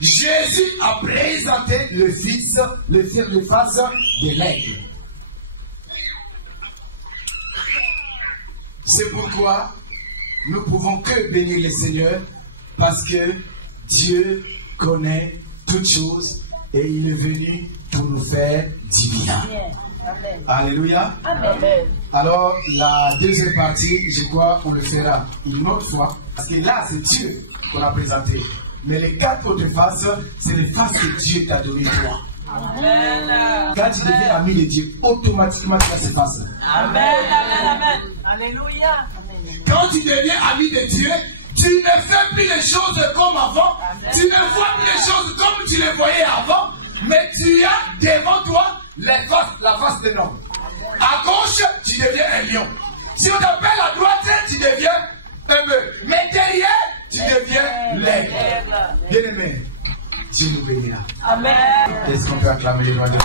Jésus a présenté le Fils, le face de l'aigle. C'est pourquoi nous ne pouvons que bénir le Seigneur, parce que Dieu connaît toutes choses et il est venu pour nous faire du bien. Amen. Alléluia. Amen. Alors, la deuxième partie, je crois qu'on le fera une autre fois, parce que là, c'est Dieu qu'on a présenté. Mais les quatre autres faces, c'est les faces que Dieu t'a donné toi. Amen. Quand tu deviens ami de Dieu, automatiquement tu as ces faces. Amen. Amen. Amen. Alléluia. Quand tu deviens ami de Dieu, tu ne fais plus les choses comme avant. Amen. Tu ne vois plus les choses comme tu les voyais avant. Mais tu as devant toi la face d'un homme. À gauche, tu deviens un lion. Si on t'appelle à droite, tu deviens un bœuf. Mais derrière, tu deviens l'aigle. Bien-aimé, Dieu nous bénira. Amen. Est-ce qu'on peut acclamer les rois de la